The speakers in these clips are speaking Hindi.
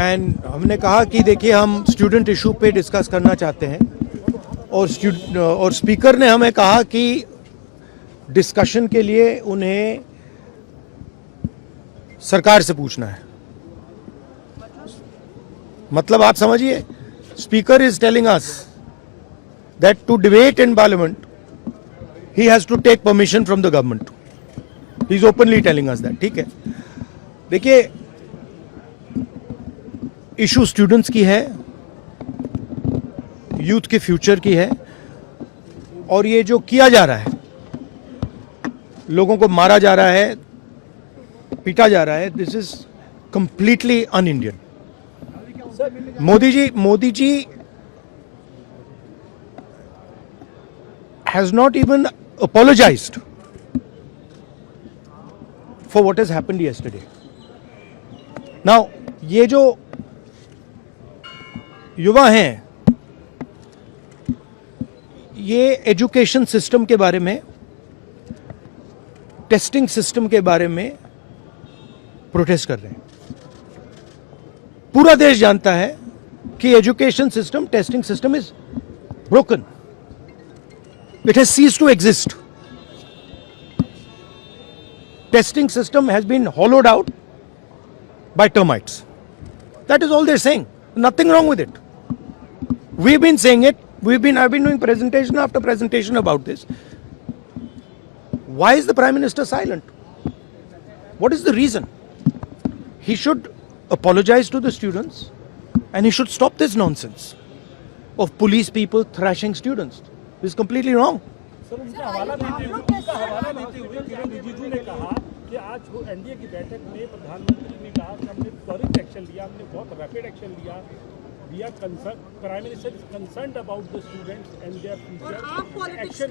एंड हमने कहा कि देखिए हम स्टूडेंट इशू पे डिस्कस करना चाहते हैं और स्पीकर ने हमें कहा कि डिस्कशन के लिए उन्हें सरकार से पूछना है। मतलब आप समझिए, speaker is telling us that to debate in parliament he has to take permission from the government. He is openly telling us that. ठीक है, देखिए इशू स्टूडेंट्स की है, यूथ के फ्यूचर की है, और ये जो किया जा रहा है, लोगों को मारा जा रहा है, पीटा जा रहा है, this is completely un Indian. Modi ji has not even apologized for what has happened yesterday. Now, ये जो युवा हैं, ये एजुकेशन सिस्टम के बारे में, टेस्टिंग सिस्टम के बारे में प्रोटेस्ट कर रहे हैं। पूरा देश जानता है कि education system, testing system is broken. It has ceased to exist. Testing system has been hollowed out by termites. That is all they're saying. Nothing wrong with it. We've been saying it. I've been doing presentation after presentation about this. Why is the Prime Minister silent? What is the reason? He should apologize to the students and he should stop this nonsense of police people thrashing students. This is completely wrong. Sir, उनका हवाला देते हुए किरण रिजिजू ने कहा कि आज वो एनडीए की बैठक में प्रधानमंत्री ने कहा कि हमने त्वरित एक्शन लिया, हमने बहुत रैपिड एक्शन लिया। We are concerned, Prime Minister is concerned about the students and their future. Action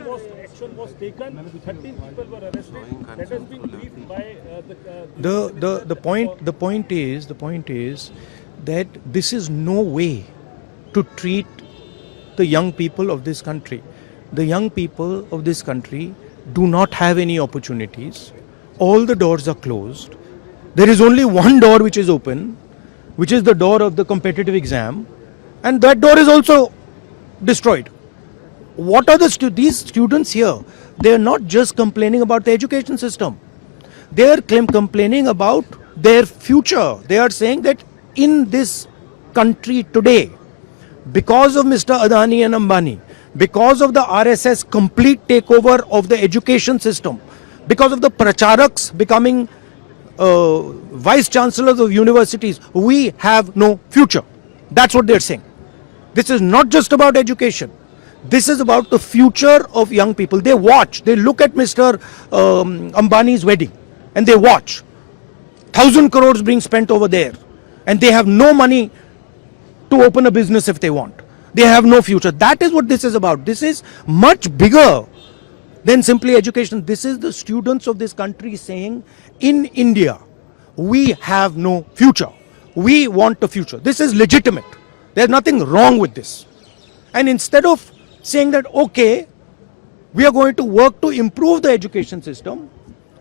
was taken. 13 people were arrested. That has been briefed by the point is that this is no way to treat the young people of this country. The young people of this country do not have any opportunities. All the doors are closed. There is only one door which is open, which is the door of the competitive exam, and that door is also destroyed. What are these students here? They are not just complaining about the education system. They are complaining about their future. They are saying that in this country today, because of Mr. Adani and Ambani, because of the RSS complete takeover of the education system, because of the pracharaks becoming vice chancellors of universities, we have no future. That's what they're saying. This is not just about education. This is about the future of young people. They watch, they look at Mr. Ambani's wedding and they watch 1,000 crores being spent over there, and they have no money to open a business if they want. They have no future. That is what this is about. This is much bigger than simply education. This is the students of this country saying, in India, we have no future. We want a future. This is legitimate. There's nothing wrong with this. And instead of saying that, okay, we are going to work to improve the education system,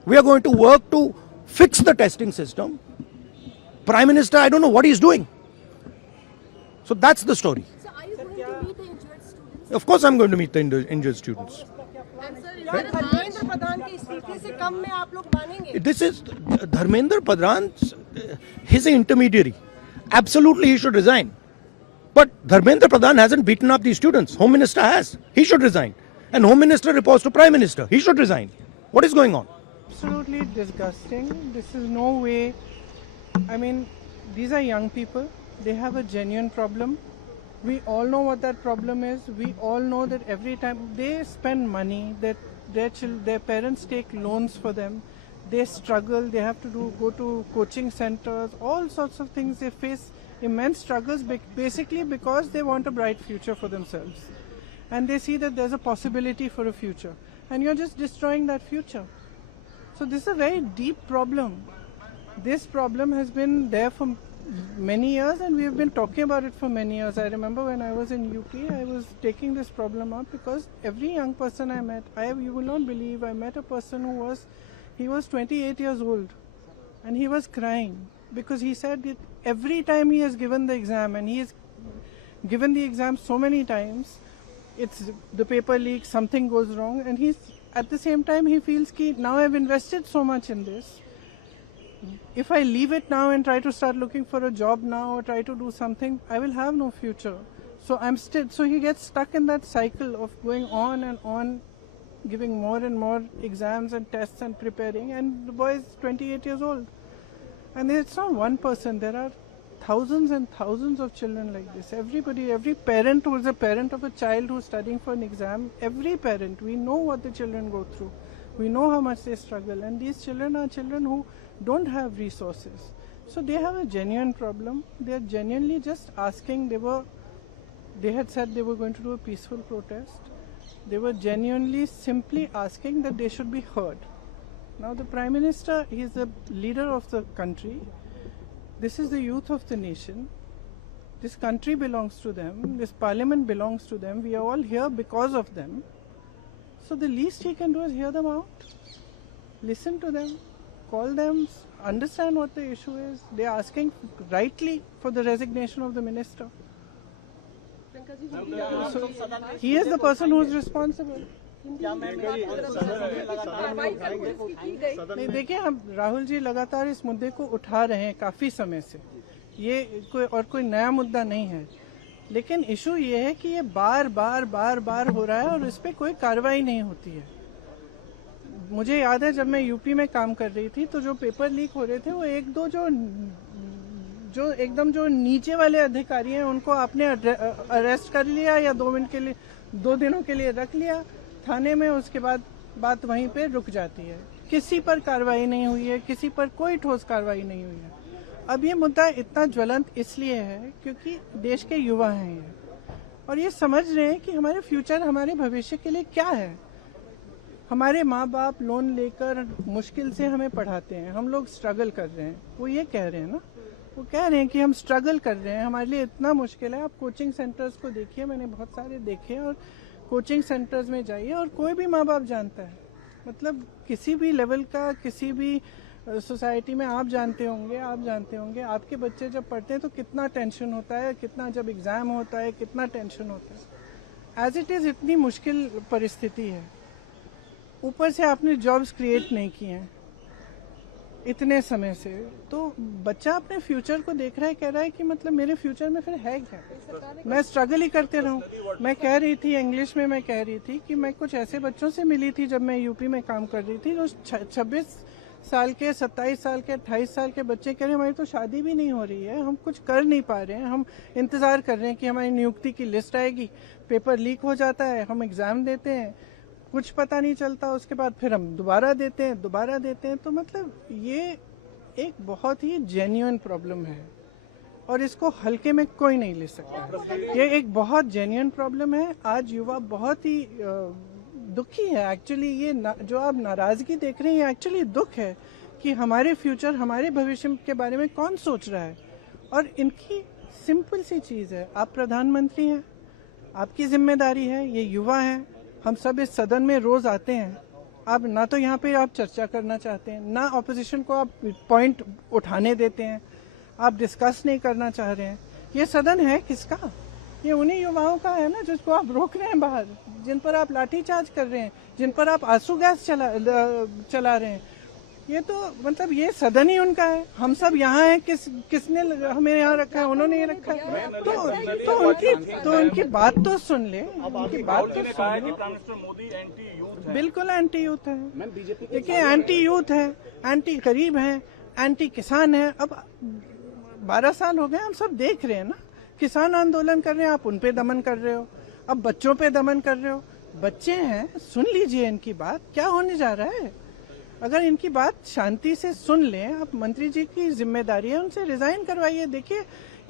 we are going to work to fix the testing system, Prime Minister, I don't know what he's doing. So that's the story. So are you going to meet the injured students? Of course I'm going to meet the injured students. Dharmendra Pradhan के इस्तीफे से कम में आप लोग मानेंगे? This is Dharmendra Pradhan, he's an intermediary. Absolutely he should resign. But Dharmendra Pradhan hasn't beaten up these students. Home Minister has. He should resign. And Home Minister reports to Prime Minister. He should resign. What is going on? Absolutely disgusting. This is no way. I mean, these are young people. They have a genuine problem. We all know what that problem is. We all know that every time they spend money, that their parents take loans for them. They struggle. They have to go to coaching centers. All sorts of things. They face immense struggles basically because they want a bright future for themselves. And they see that there's a possibility for a future. And you're just destroying that future. So this is a very deep problem. This problem has been there for many years and we have been talking about it for many years. I remember when I was in UP, I was taking this problem up because every young person I met, you will not believe, I met a person he was 28 years old and he was crying because he said that every time he has given the exam, and he has given the exam so many times, it's the paper leak, something goes wrong, and he's at the same time he feels that now I've invested so much in this. If I leave it now and try to start looking for a job now or try to do something, I will have no future. So he gets stuck in that cycle of going on and on, giving more and more exams and tests and preparing, and the boy is 28 years old. And it's not one person, there are thousands and thousands of children like this. Everybody, every parent who is a parent of a child who's studying for an exam, every parent, we know what the children go through. We know how much they struggle, and these children are children who don't have resources. So they have a genuine problem. They are genuinely just asking. They had said they were going to do a peaceful protest. They were genuinely simply asking that they should be heard. Now the Prime Minister, he is the leader of the country. This is the youth of the nation. This country belongs to them. This parliament belongs to them. We are all here because of them. So the least he can do is hear them out, listen to them, call them, understand what the issue is. They are asking rightly for the resignation of the minister. So he is the person who is responsible. नहीं, देखिए, हम राहुल जी लगातार इस मुद्दे को उठा रहे हैं काफी समय से. ये कोई नया मुद्दा नहीं है, लेकिन इशू ये है कि ये बार बार हो रहा है और इस पे कोई कार्रवाई नहीं होती है. मुझे याद है जब मैं यूपी में काम कर रही थी तो जो पेपर लीक हो रहे थे वो एक दो जो एकदम जो नीचे वाले अधिकारी हैं उनको आपने अरेस्ट कर लिया या 2 दिनों के लिए रख लिया थाने में, उसके बाद बात वहीं पे रुक जाती है. किसी पर कार्रवाई नहीं हुई है, किसी पर कोई ठोस कार्रवाई नहीं हुई है. अब ये मुद्दा इतना ज्वलंत इसलिए है क्योंकि देश के युवा हैं ये, और ये समझ रहे हैं कि हमारे फ्यूचर, हमारे भविष्य के लिए क्या है. हमारे माँ बाप लोन लेकर मुश्किल से हमें पढ़ाते हैं, हम लोग स्ट्रगल कर रहे हैं. वो ये कह रहे हैं ना, वो कह रहे हैं कि हम स्ट्रगल कर रहे हैं, हमारे लिए इतना मुश्किल है. आप कोचिंग सेंटर्स को देखिए, मैंने बहुत सारे देखे, और कोचिंग सेंटर्स में जाइए और कोई भी माँ बाप जानता है, मतलब किसी भी लेवल का, किसी भी सोसाइटी में आप जानते होंगे, आपके बच्चे जब पढ़ते हैं तो कितना टेंशन होता है, कितना जब एग्जाम होता है कितना टेंशन होता है. एज इट इज इतनी मुश्किल परिस्थिति है, ऊपर से आपने जॉब्स क्रिएट नहीं किए हैं इतने समय से, तो बच्चा अपने फ्यूचर को देख रहा है, कह रहा है कि मतलब मेरे फ्यूचर में फिर है क्या, मैं स्ट्रगल ही करते रहूं. मैं कह रही थी इंग्लिश में, मैं कह रही थी कि मैं कुछ ऐसे बच्चों से मिली थी जब मैं यूपी में काम कर रही थी, जो 26 साल के, 27 साल के, 28 साल के बच्चे कह रहे हैं हमारी तो शादी भी नहीं हो रही है, हम कुछ कर नहीं पा रहे हैं, हम इंतजार कर रहे हैं कि हमारी नियुक्ति की लिस्ट आएगी, पेपर लीक हो जाता है, हम एग्जाम देते हैं, कुछ पता नहीं चलता, उसके बाद फिर हम दोबारा देते हैं. तो मतलब ये एक बहुत ही जेन्युइन प्रॉब्लम है और इसको हल्के में कोई नहीं ले सकता. ये एक बहुत जेन्युइन प्रॉब्लम है. आज युवा बहुत ही दुखी है एक्चुअली. ये जो आप नाराजगी देख रहे हैं ये एक्चुअली दुख है कि हमारे फ्यूचर, हमारे भविष्य के बारे में कौन सोच रहा है. और इनकी सिंपल सी चीज़ है, आप प्रधानमंत्री हैं, आपकी जिम्मेदारी है, ये युवा हैं, हम सब इस सदन में रोज आते हैं. आप ना तो यहाँ पे आप चर्चा करना चाहते हैं, ना ऑपोजिशन को आप पॉइंट उठाने देते हैं, आप डिस्कस नहीं करना चाह रहे हैं. ये सदन है किसका? ये उन्हीं युवाओं का है ना जिसको आप रोक रहे हैं बाहर, जिन पर आप लाठीचार्ज कर रहे हैं, जिन पर आप आंसू गैस चला रहे हैं. ये तो मतलब ये सदन ही उनका है. हम सब यहाँ हैं, किसने हमें यहाँ रखा है? उन्होंने ये रखा है. तो उनकी बात तो सुन ले, उनकी बात तो सुन ले. मोदी एंटी यूथ है, बिल्कुल एंटी यूथ है. देखिए एंटी यूथ है, एंटी गरीब है, एंटी किसान है. अब 12 साल हो गए, हम सब देख रहे हैं ना, किसान आंदोलन कर रहे हैं, आप उन पे दमन कर रहे हो, अब बच्चों पे दमन कर रहे हो. बच्चे हैं, सुन लीजिए इनकी बात, क्या होने जा रहा है. अगर इनकी बात शांति से सुन लें, आप मंत्री जी की जिम्मेदारी है, उनसे रिजाइन करवाइए. देखिए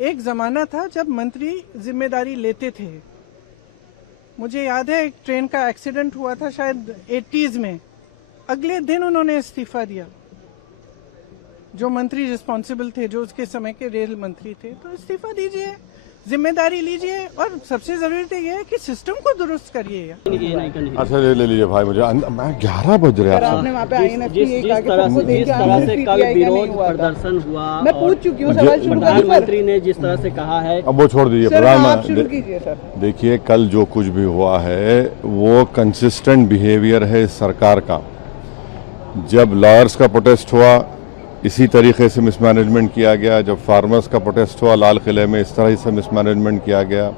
एक जमाना था जब मंत्री जिम्मेदारी लेते थे. मुझे याद है एक ट्रेन का एक्सीडेंट हुआ था शायद 80s में, अगले दिन उन्होंने इस्तीफा दिया. जो मंत्री रिस्पॉन्सिबल थे, जो उसके समय के रेल मंत्री थे, तो इस्तीफा दीजिए, जिम्मेदारी लीजिए और सबसे जरूरी तो ये है कि सिस्टम को दुरुस्त करिए। अच्छा ले लीजिए भाई, मुझे मैं 11 बज रहे हैं आपने वहाँ पे INF की एक आगे सबको देख के तरह से कल PTI का नहीं विरोध हुआ था। प्रदर्शन हुआ, मैं पूछ चुकी हूँ, सवाल शुरू करिए सर। प्रधानमंत्री ने जिस तरह से कहा है, अब वो छोड़ दीजिए। सर आप शुरू प्रधानमंत्री कीजिए सर। देखिए, कल जो कुछ भी हुआ है वो कंसिस्टेंट बिहेवियर है इस सरकार का। जब लॉयर्स का प्रोटेस्ट हुआ इसी तरीके से मिसमैनेजमेंट किया गया, जब फार्मर्स का प्रोटेस्ट हुआ लाल किले में इस तरह से मिसमैनेजमेंट किया गया,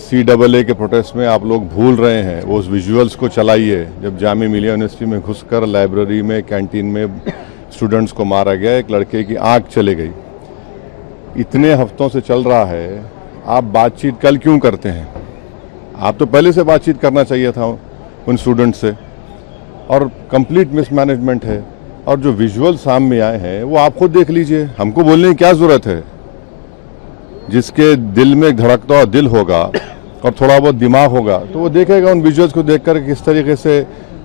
CAA के प्रोटेस्ट में आप लोग भूल रहे हैं वो उस विजुअल्स को चलाइए जब जामिया मिलिया यूनिवर्सिटी में घुसकर लाइब्रेरी में कैंटीन में स्टूडेंट्स को मारा गया, एक लड़के की आंख चली गई। इतने हफ्तों से चल रहा है, आप बातचीत कल क्यों करते हैं? आप तो पहले से बातचीत करना चाहिए था उन स्टूडेंट से। और कंप्लीट मिसमैनेजमेंट है। और जो विजुअल सामने आए हैं वो आप खुद देख लीजिए, हमको बोलने की क्या जरूरत है? जिसके दिल में धड़कता हुआ दिल होगा और थोड़ा बहुत दिमाग होगा तो वो देखेगा उन विजुअल्स को देखकर किस तरीके से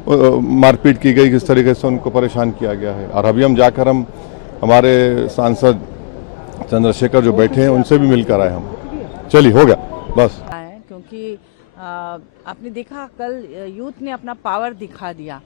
मारपीट की गई, किस तरीके से उनको परेशान किया गया है। और अभी हम जाकर हमारे सांसद चंद्रशेखर जो बैठे हैं उनसे भी मिलकर आए हम। चलिए हो गया बस। क्योंकि आपने देखा कल यूथ ने अपना पावर दिखा दिया।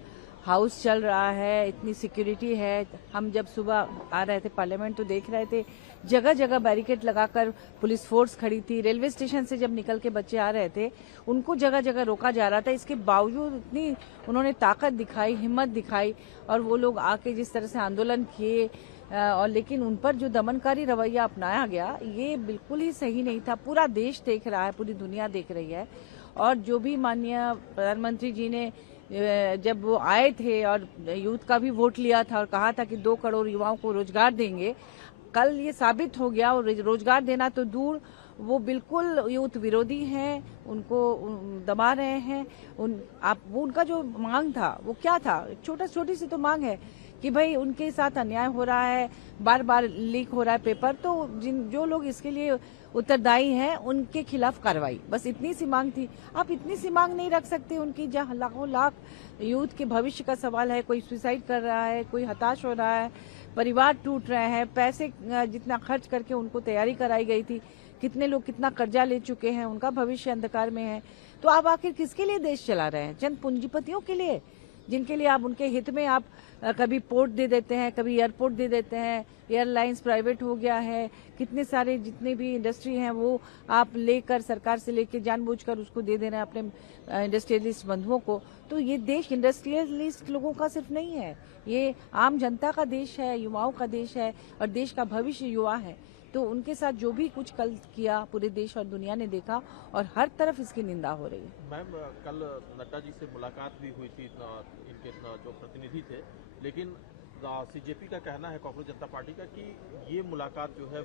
हाउस चल रहा है, इतनी सिक्योरिटी है। हम जब सुबह आ रहे थे पार्लियामेंट तो देख रहे थे जगह जगह बैरिकेड लगाकर पुलिस फोर्स खड़ी थी। रेलवे स्टेशन से जब निकल के बच्चे आ रहे थे उनको जगह जगह रोका जा रहा था। इसके बावजूद इतनी उन्होंने ताकत दिखाई, हिम्मत दिखाई और वो लोग आके जिस तरह से आंदोलन किए और लेकिन उन पर जो दमनकारी रवैया अपनाया गया ये बिल्कुल ही सही नहीं था। पूरा देश देख रहा है, पूरी दुनिया देख रही है। और जो भी माननीय प्रधानमंत्री जी ने जब वो आए थे और यूथ का भी वोट लिया था और कहा था कि 2 करोड़ युवाओं को रोजगार देंगे, कल ये साबित हो गया। और रोजगार देना तो दूर, वो बिल्कुल यूथ विरोधी हैं, उनको दबा रहे हैं। वो उनका जो मांग था वो क्या था? छोटी सी तो मांग है कि भाई उनके साथ अन्याय हो रहा है, बार बार लीक हो रहा है पेपर, तो जो लोग इसके लिए उत्तरदायी हैं उनके खिलाफ कार्रवाई, बस इतनी सी मांग थी। आप इतनी सी मांग नहीं रख सकते उनकी, जहाँ लाखों लाख यूथ के भविष्य का सवाल है। कोई सुसाइड कर रहा है, कोई हताश हो रहा है, परिवार टूट रहे हैं, पैसे जितना खर्च करके उनको तैयारी कराई गई थी, कितने लोग कितना कर्जा ले चुके हैं, उनका भविष्य अंधकार में है। तो आप आखिर किसके लिए देश चला रहे हैं? चंद पूंजीपतियों के लिए, जिनके लिए आप उनके हित में आप कभी पोर्ट दे देते हैं, कभी एयरपोर्ट दे देते हैं, एयरलाइंस प्राइवेट हो गया है, कितने सारे जितने भी इंडस्ट्री हैं वो आप लेकर सरकार से लेकर जानबूझकर उसको दे दे रहे हैं अपने इंडस्ट्रियलिस्ट बंधुओं को। तो ये देश इंडस्ट्रियलिस्ट लोगों का सिर्फ नहीं है, ये आम जनता का देश है, युवाओं का देश है और देश का भविष्य युवा है। तो उनके साथ जो भी कुछ कल किया पूरे देश और दुनिया ने देखा और हर तरफ इसकी निंदा हो रही है। मैम कल नड्डा जी से मुलाकात भी हुई थी, इनके जो प्रतिनिधि थे, लेकिन CJP का कहना है, कांग्रेस जनता पार्टी का, कि ये मुलाकात जो है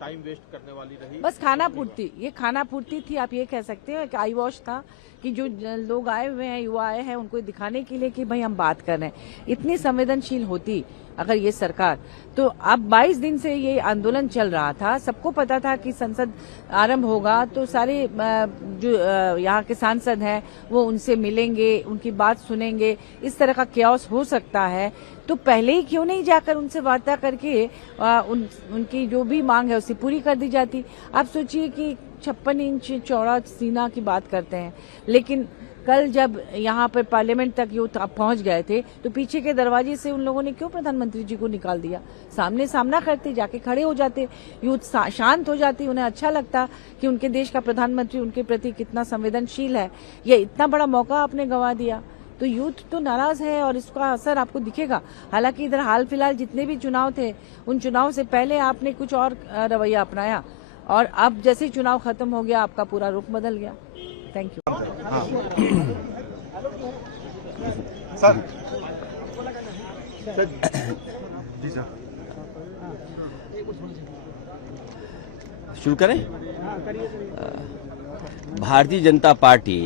टाइम वेस्ट करने वाली रही, बस खाना पूर्ति, ये खाना पूर्ति थी। आप ये कह सकते हैं कि आई वॉश था कि जो लोग आए हुए हैं, युवा आए हैं, उनको दिखाने के लिए कि भाई हम बात कर रहे हैं। इतनी संवेदनशील होती अगर ये सरकार, तो अब 22 दिन से ये आंदोलन चल रहा था, सबको पता था कि संसद आरंभ होगा तो सारे जो यहाँ के सांसद हैं वो उनसे मिलेंगे, उनकी बात सुनेंगे, इस तरह का क्यास हो सकता है। तो पहले ही क्यों नहीं जाकर उनसे वार्ता करके उनकी जो भी मांग है उसे पूरी कर दी जाती। आप सोचिए कि 56 इंच चौड़ा सीना की बात करते हैं, लेकिन कल जब यहाँ पर पार्लियामेंट तक यूथ पहुंच गए थे तो पीछे के दरवाजे से उन लोगों ने क्यों प्रधानमंत्री जी को निकाल दिया? सामने सामना करते, जाके खड़े हो जाते, यूथ शांत हो जाती, उन्हें अच्छा लगता कि उनके देश का प्रधानमंत्री उनके प्रति कितना संवेदनशील है। ये इतना बड़ा मौका आपने गंवा दिया। तो यूथ तो नाराज है और इसका असर आपको दिखेगा। हालांकि इधर हाल फिलहाल जितने भी चुनाव थे उन चुनाव से पहले आपने कुछ और रवैया अपनाया और अब जैसे चुनाव खत्म हो गया आपका पूरा रुख बदल गया। Thank you. सर शुरू करें। भारतीय जनता पार्टी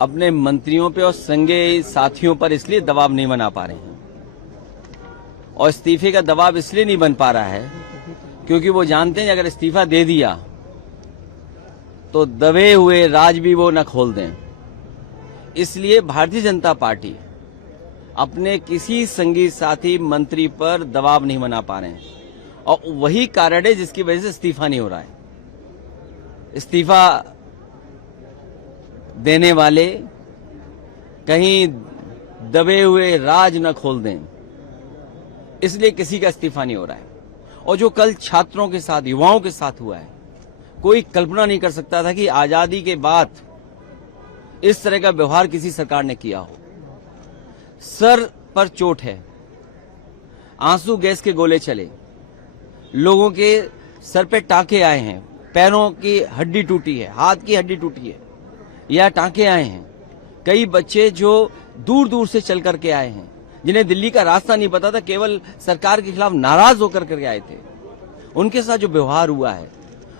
अपने मंत्रियों पे और संगे साथियों पर इसलिए दबाव नहीं बना पा रहे हैं और इस्तीफे का दबाव इसलिए नहीं बन पा रहा है क्योंकि वो जानते हैं अगर इस्तीफा दे दिया तो दबे हुए राज भी वो न खोल दें। इसलिए भारतीय जनता पार्टी अपने किसी संगी साथी मंत्री पर दबाव नहीं बना पा रहे हैं और वही कारण है जिसकी वजह से इस्तीफा नहीं हो रहा है। इस्तीफा देने वाले कहीं दबे हुए राज न खोल दें, इसलिए किसी का इस्तीफा नहीं हो रहा है। और जो कल छात्रों के साथ, युवाओं के साथ हुआ है, कोई कल्पना नहीं कर सकता था कि आजादी के बाद इस तरह का व्यवहार किसी सरकार ने किया हो। सर पर चोट है, आंसू गैस के गोले चले, लोगों के सर पे टांके आए हैं, पैरों की हड्डी टूटी है, हाथ की हड्डी टूटी है या टांके आए हैं। कई बच्चे जो दूर दूर से चल करके आए हैं, जिन्हें दिल्ली का रास्ता नहीं पता था, केवल सरकार के खिलाफ नाराज होकर करके आए थे, उनके साथ जो व्यवहार हुआ है।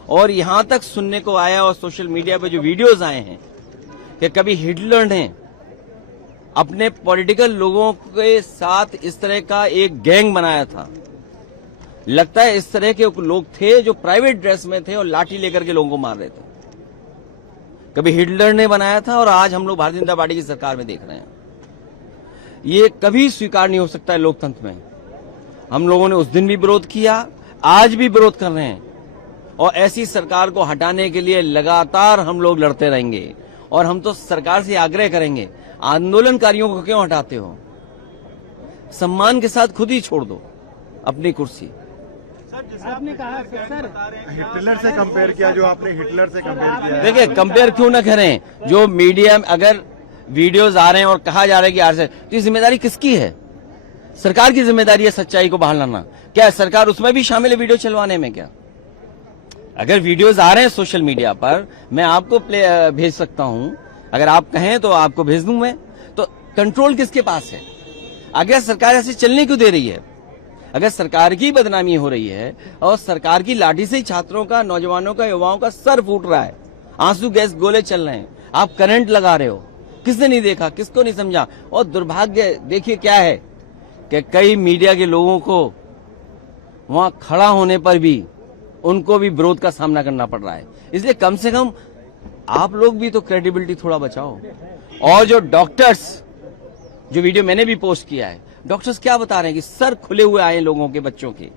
और यहां तक सुनने को आया और सोशल मीडिया पे जो वीडियोस आए हैं कि कभी हिटलर ने अपने पॉलिटिकल लोगों के साथ इस तरह का एक गैंग बनाया था। लगता है इस तरह के लोग थे जो प्राइवेट ड्रेस में थे और लाठी लेकर के लोगों को मार रहे थे। कभी हिटलर ने बनाया था और आज हम लोग भारतीय जनता पार्टी की सरकार में देख रहे हैं। ये कभी स्वीकार नहीं हो सकता है लोकतंत्र में। हम लोगों ने उस दिन भी विरोध किया, आज भी विरोध कर रहे हैं, और ऐसी सरकार को हटाने के लिए लगातार हम लोग लड़ते रहेंगे। और हम तो सरकार से आग्रह करेंगे, आंदोलनकारियों को क्यों हटाते हो? सम्मान के साथ खुद ही छोड़ दो अपनी कुर्सी। आपने कहा सर हिटलर से कंपेयर किया, जो आपने हिटलर से कंपेयर किया है। देखिए, कंपेयर क्यों ना करें? जो मीडिया में अगर वीडियोस आ रहे हैं और कहा जा रहा है कि आरएसएस, तो ये जिम्मेदारी किसकी है? सरकार की जिम्मेदारी है सच्चाई को बाहर लाना। क्या सरकार उसमें भी शामिल है वीडियो चलवाने में? क्या अगर वीडियोस आ रहे हैं सोशल मीडिया पर, मैं आपको भेज सकता हूं, अगर आप कहें तो आपको भेज दूं मैं। तो कंट्रोल किसके पास है? अगर सरकार ऐसे चलने क्यों दे रही है? अगर सरकार की बदनामी हो रही है और सरकार की लाठी से ही छात्रों का, नौजवानों का, युवाओं का सर फूट रहा है, आंसू गैस गोले चल रहे हैं, आप करंट लगा रहे हो, किसने नहीं देखा, किसको नहीं समझा? और दुर्भाग्य देखिए क्या है कि कई मीडिया के लोगों को वहां खड़ा होने पर भी उनको भी विरोध का सामना करना पड़ रहा है। इसलिए कम से कम आप लोग भी तो क्रेडिबिलिटी थोड़ा बचाओ। और जो डॉक्टर्स, जो वीडियो मैंने भी पोस्ट किया है, डॉक्टर्स क्या बता रहे हैं कि सर खुले हुए आए लोगों के, बच्चों के।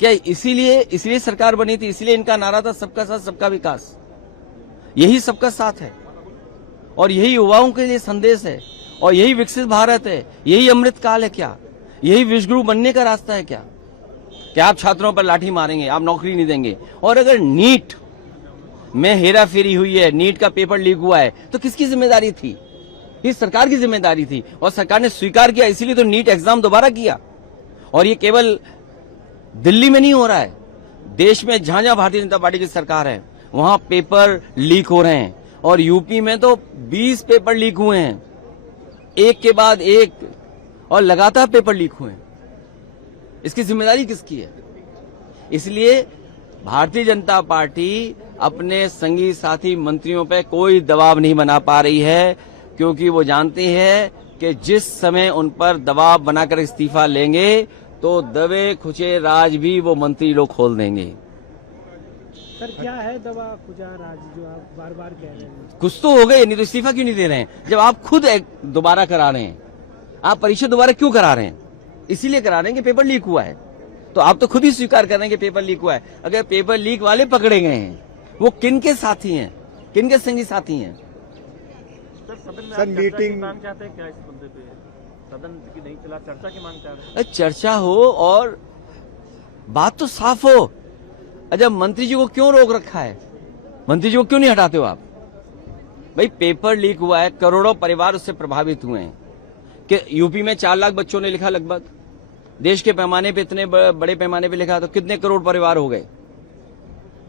क्या इसीलिए सरकार बनी थी? इसलिए इनका नारा था सबका साथ सबका विकास। यही सबका साथ है और यही युवाओं के लिए संदेश है और यही विकसित भारत है, यही अमृत काल है। क्या यही विश्वगुरु बनने का रास्ता है? क्या आप छात्रों पर लाठी मारेंगे, आप नौकरी नहीं देंगे? और अगर नीट में हेरा फेरी हुई है, नीट का पेपर लीक हुआ है, तो किसकी जिम्मेदारी थी? ये सरकार की जिम्मेदारी थी और सरकार ने स्वीकार किया, इसीलिए तो नीट एग्जाम दोबारा किया। और ये केवल दिल्ली में नहीं हो रहा है, देश में जहां जहां भारतीय जनता पार्टी की सरकार है वहां पेपर लीक हो रहे हैं। और यूपी में तो 20 पेपर लीक हुए हैं, एक के बाद एक, और लगातार पेपर लीक हुए हैं। इसकी जिम्मेदारी किसकी है? इसलिए भारतीय जनता पार्टी अपने संगी साथी मंत्रियों पर कोई दबाव नहीं बना पा रही है, क्योंकि वो जानती है कि जिस समय उन पर दबाव बनाकर इस्तीफा लेंगे तो दबे खुचे राज भी वो मंत्री लोग खोल देंगे। सर क्या है दबा खुजा राज जो आप बार बार कह रहे हैं? कुछ तो हो गए, नहीं तो इस्तीफा क्यों नहीं दे रहे हैं? जब आप खुद दोबारा करा रहे हैं, आप परीक्षा दोबारा क्यों करा रहे हैं? इसीलिए करा रहे हैं कि पेपर लीक हुआ है। तो आप तो खुद ही स्वीकार कर रहे हैं कि पेपर लीक हुआ है। अगर पेपर लीक वाले पकड़े गए हैं, वो किन के साथी हैं, किन के संगी साथी हैं? सर मीटिंग मांग चाहते हैं क्या इस मुद्दे पे? सदन की नहीं चला, चर्चा की मांग चाहते हैं। चर्चा हो और बात तो साफ हो। अच्छा, मंत्री जी को क्यों रोक रखा है? मंत्री जी को क्यों नहीं हटाते हो आप? भाई पेपर लीक हुआ है, करोड़ों परिवार उससे प्रभावित हुए हैं। कि यूपी में 4 लाख बच्चों ने लिखा, लगभग देश के पैमाने पे, इतने बड़े पैमाने पे लिखा, तो कितने करोड़ परिवार हो गए?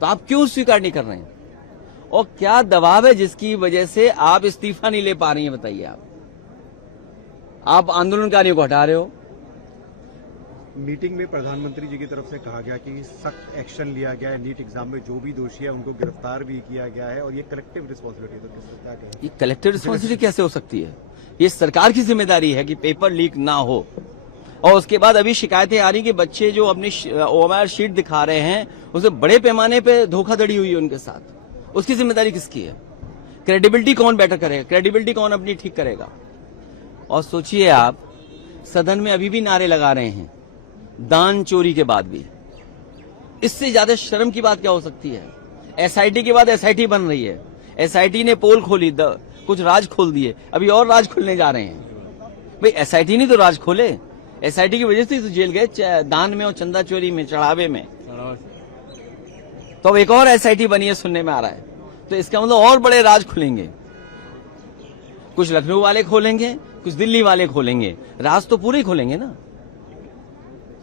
तो आप क्यों स्वीकार नहीं कर रहे हैं? और क्या दबाव है जिसकी वजह से आप इस्तीफा नहीं ले पा रही हैं? बताइए। आप आंदोलनकारियों को हटा रहे हो। मीटिंग में प्रधानमंत्री जी की तरफ से कहा गया कि सख्त एक्शन लिया गया है, नीट एग्जाम में जो भी दोषी है उनको गिरफ्तार भी किया गया है, और ये कलेक्टिव रिस्पॉन्सिबिलिटी। तो किस क्या कहें? ये कलेक्टिव रिस्पॉन्सिबिलिटी कैसे हो सकती है? ये सरकार की जिम्मेदारी है कि पेपर लीक ना हो। और उसके बाद अभी शिकायतें आ रही कि बच्चे जो अपनी ओएमआर शीट दिखा रहे हैं, उसे बड़े पैमाने पे धोखाधड़ी हुई है उनके साथ। उसकी जिम्मेदारी किसकी है? क्रेडिबिलिटी कौन बेटर करेगा? क्रेडिबिलिटी कौन अपनी ठीक करेगा? और सोचिए आप, सदन में अभी भी नारे लगा रहे हैं दान चोरी के बाद भी। इससे ज्यादा शर्म की बात क्या हो सकती है? एसआईटी के बाद एसआईटी बन रही है, एसआईटी ने पोल खोली, कुछ राज खोल दिए, अभी और राज खुलने जा रहे हैं। भाई एसआईटी ने तो राज खोले, एसआईटी की वजह से तो जेल गए, दान में और चंदा चोरी में, चढ़ावे में। तो अब एक और एसआईटी बनी है, सुनने में आ रहा है, तो इसका मतलब और बड़े राज खुलेंगे। कुछ लखनऊ वाले खोलेंगे, कुछ दिल्ली वाले खोलेंगे, राज तो पूरे खोलेंगे ना।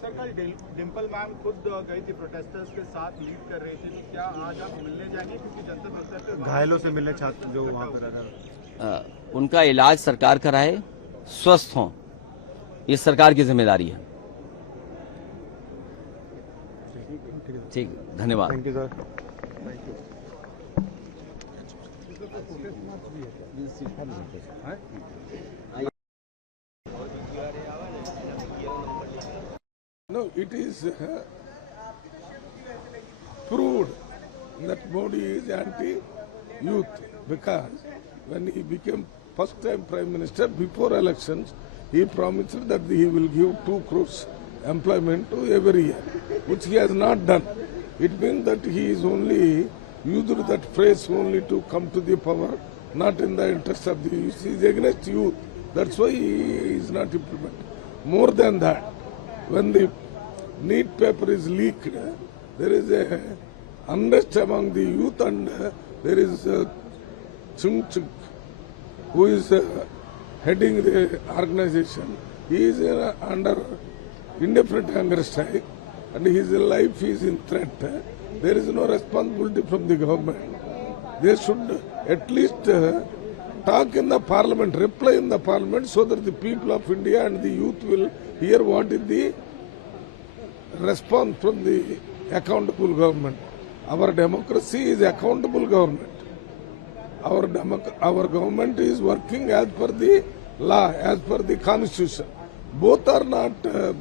सर कल डिम्पल मैम खुद गई थी प्रोटेस्टर्स के साथ, लीड कर रही थी, तो क्या आज आप मिलने जाएंगे? क्योंकि जनता प्रोटेस्टर घायलों से मिलने छात्र जो वहाँ पर रहा, उनका इलाज सरकार कराए, स्वस्थ हों, ये सरकार की जिम्मेदारी है। ठीक, धन्यवाद। Thank you sir. No, it is proved that Modi is anti-youth because when he became first-time Prime Minister before elections, he promised that he will give 2 crores employment to every year, which he has not done. It means that he is only used that phrase only to come to the power, not in the interest of the youth. He is against youth. That's why he is not implemented. More than that, when the NEET paper is leaked, there is a unrest among the youth, and there is Chung Chuk, who is heading the organization. He is under indefinite hunger strike, and his life is in threat. There is no responsibility from the government. They should at least talk in the parliament, reply in the parliament, so that the people of India and the youth will hear what is the response from the accountable government. Our democracy is accountable government. Our government is working as per the law, as per the constitution. Both are not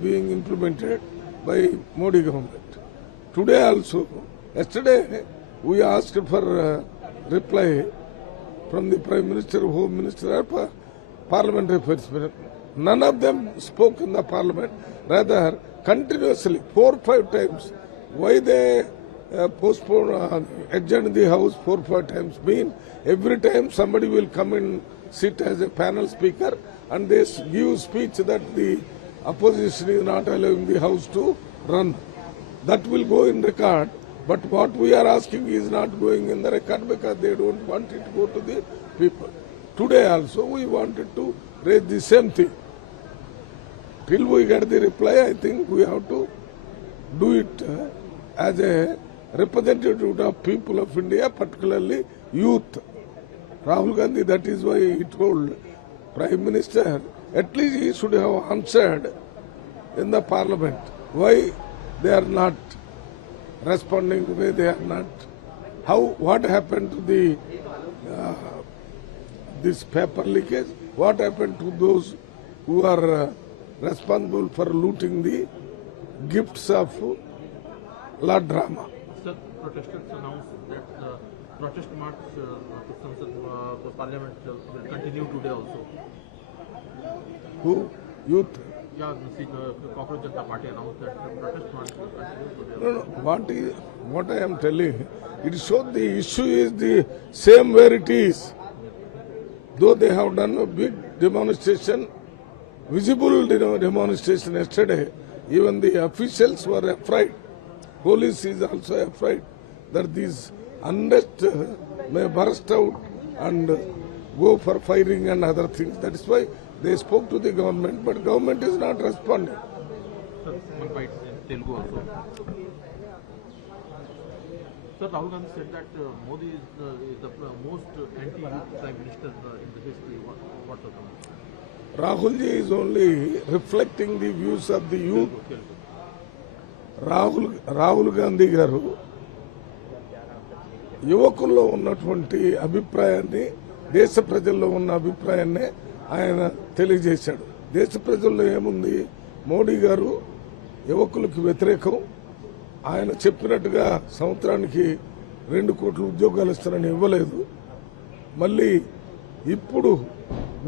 being implemented by Modi government. Today also, yesterday we asked for reply from the Prime Minister, Home Minister, Parliamentary Affairs. None of them spoke in the Parliament. Rather, continuously 4 or 5 times. Why they postpone, adjourn the House 4 or 5 times? Mean every time somebody will come and sit as a panel speaker, and they give speech that the opposition is not allowing the House to run. That will go in record. But what we are asking is not going in the record because they don't want it to go to the people. Today also we wanted to raise the same thing. Till we get the reply, I think we have to do it as a representative of people of India, particularly youth. Rahul Gandhi, that is why he told Prime Minister, at least he should have answered in the Parliament why they are not responding, why they are not. What happened to the this paper leakage? What happened to those who are responsible for looting the gifts of Lord Rama? Sir, protesters announced that the protest march to the parliament will continue today also. Who? Youth? Yeah, the Cockroach Janata Party announced that the protest march will continue today. No. What I am telling, it shows the issue is the same where it is. Though they have done a big demonstration, visible demonstration yesterday, even the officials were afraid. Police is also afraid that these unrest may burst out and go for firing and other things. That is why they spoke to the government, but government is not responding. Sir, one bite in Telugu also. Sir, Rahul Gandhi said that Modi is the most anti-youth Prime Minister in the history. What's the comment? Rahulji is only reflecting the views of the youth. Rahul Gandhi గారు యువకుల్లో ఉన్నటువంటి అభిప్రాయాన్ని, దేశ ప్రజల్లో ఉన్న అభిప్రాయాన్ని ఆయన తెలియజేశాడు. దేశ ప్రజల్లో ఏముంది? మోడీ గారు యువకులకు వ్యతిరేకం. ఆయన చెప్పినట్టుగా సంవత్సరానికి 2 కోట్ల ఉద్యోగాలు ఇస్తారని ఇవ్వలేదు. మళ్ళీ ఇప్పుడు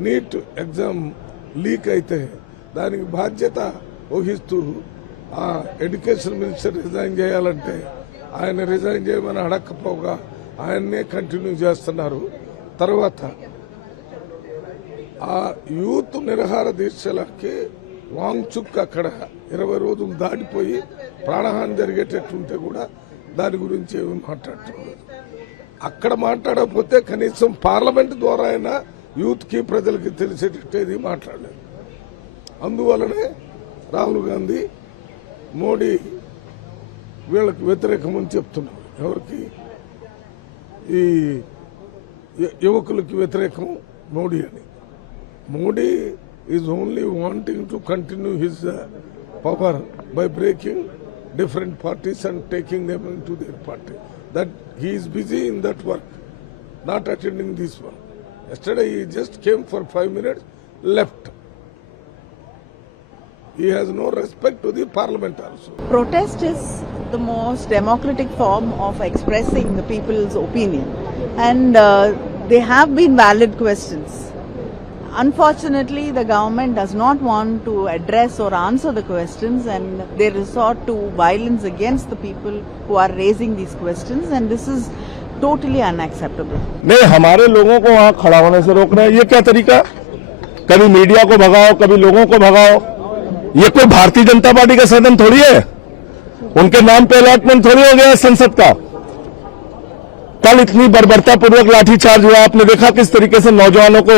నీట్ ఎగ్జామ్ లీక్ అయితే దానికి బాధ్యత వహిస్తూ ఎడ్యుకేషన్ మినిస్టర్ రిజైన్ చేయాలంటే ఆయన రిజైన్ చేయమని అడగకపోగా ఆయన్నే కంటిన్యూ చేస్తున్నారు. తర్వాత ఆ యూత్ నిరహార దీక్షలకి వాంగ్చుక్ అక్కడ 20 రోజులు దాటిపోయి ప్రాణహాని జరిగేటట్టుంటే కూడా దాని గురించి ఏమి మాట్లాడుతున్నారు. అక్కడ మాట్లాడకపోతే కనీసం పార్లమెంట్ ద్వారా అయినా యూత్కి ప్రజలకి తెలిసేటట్టేది మాట్లాడలేదు. అందువలనే రాహుల్ గాంధీ మోడీ వీళ్ళకి వ్యతిరేకమని చెప్తున్నారు. ఎవరికి? ఈ యువకులకి వ్యతిరేకం మోడీ అని. Modi is only wanting to continue his power by breaking different parties and taking them into their party. That he is busy in that work, not attending this one. Yesterday he just came for 5 minutes, left. He has no respect to the parliament also. Protest is the most democratic form of expressing the people's opinion, and they have been valid questions. Unfortunately, the government does not want to address or answer the questions, and they resort to violence against the people who are raising these questions, and this is totally unacceptable. नहीं, हमारे लोगों को वहां खड़ा होने से रोक रहे हैं, ये क्या तरीका? कभी मीडिया को भगाओ, कभी लोगों को भगाओ। ये कोई भारतीय जनता पार्टी का सदन थोड़ी है, उनके नाम पे अलॉटमेंट थोड़ी हो गया है संसद का। कल इतनी बर्बरतापूर्वक लाठीचार्ज हुआ, आपने देखा किस तरीके से नौजवानों को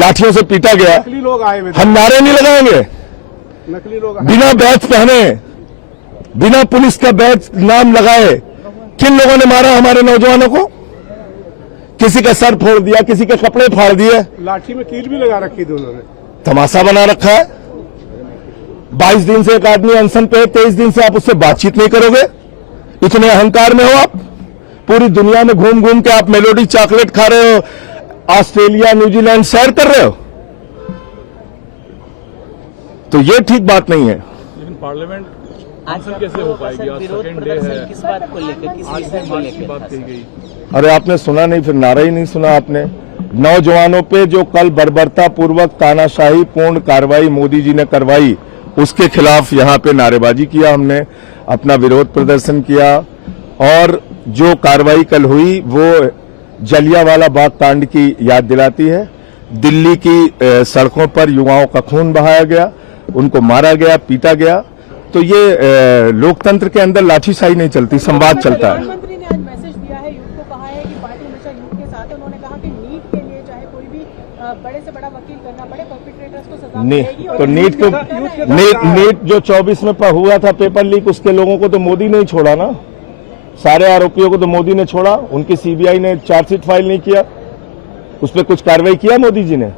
लाठियों से पीटा गया। नकली लोग आए हुए थे। हम नारे नहीं लगाएंगे, नकली लोग बिना बैच पहने, बिना पुलिस का बैच नाम लगाए। किन लोगों ने मारा हमारे नौजवानों को? किसी का सर फोड़ दिया, किसी के कपड़े फाड़ दिए, लाठी में कील भी लगा रखी थी उन्होंने। तमाशा बना रखा है। 22 दिन से एक आदमी अनशन पे है, 23 दिन से आप उससे बातचीत नहीं करोगे? इतने अहंकार में हो आप? पूरी दुनिया में घूम घूम के आप मेलोडी चॉकलेट खा रहे हो, ऑस्ट्रेलिया न्यूजीलैंड सैर कर रहे हो, तो ये ठीक बात नहीं है। लेकिन पार्लियामेंट कैसे हो पाएगी? आज सेकंड डे है, किस बात को लेकर, किस विषय को लेकर बात कही गई। अरे आपने सुना नहीं, फिर नारा ही नहीं सुना आपने। नौजवानों पे जो कल बर्बरतापूर्वक तानाशाही पूर्ण कार्रवाई मोदी जी ने करवाई, उसके खिलाफ यहाँ पे नारेबाजी किया, हमने अपना विरोध प्रदर्शन किया। और जो कार्रवाई कल हुई वो जलियांवाला बाग कांड की याद दिलाती है। दिल्ली की सड़कों पर युवाओं का खून बहाया गया, उनको मारा गया, पीटा गया। तो ये लोकतंत्र के अंदर लाठीशाही नहीं चलती, संवाद चलता है। प्रधानमंत्री ने आज मैसेज दिया है, यूथ को कहा है कि पार्टी हमेशा यूथ के साथ है। उन्होंने कहा कि नीट के लिए चाहे कोई भी बड़े से बड़ा वकील करना पड़े, परपेट्रेटर्स को सजा मिलेगी। तो नीट जो 24 में हुआ था पेपर लीक, उसके लोगों को तो मोदी ने ही छोड़ा ना। सारे आरोपियों को तो मोदी ने छोड़ा, उनकी सीबीआई ने चार्जशीट फाइल नहीं किया, उस पर कुछ कार्रवाई किया मोदी जी ने?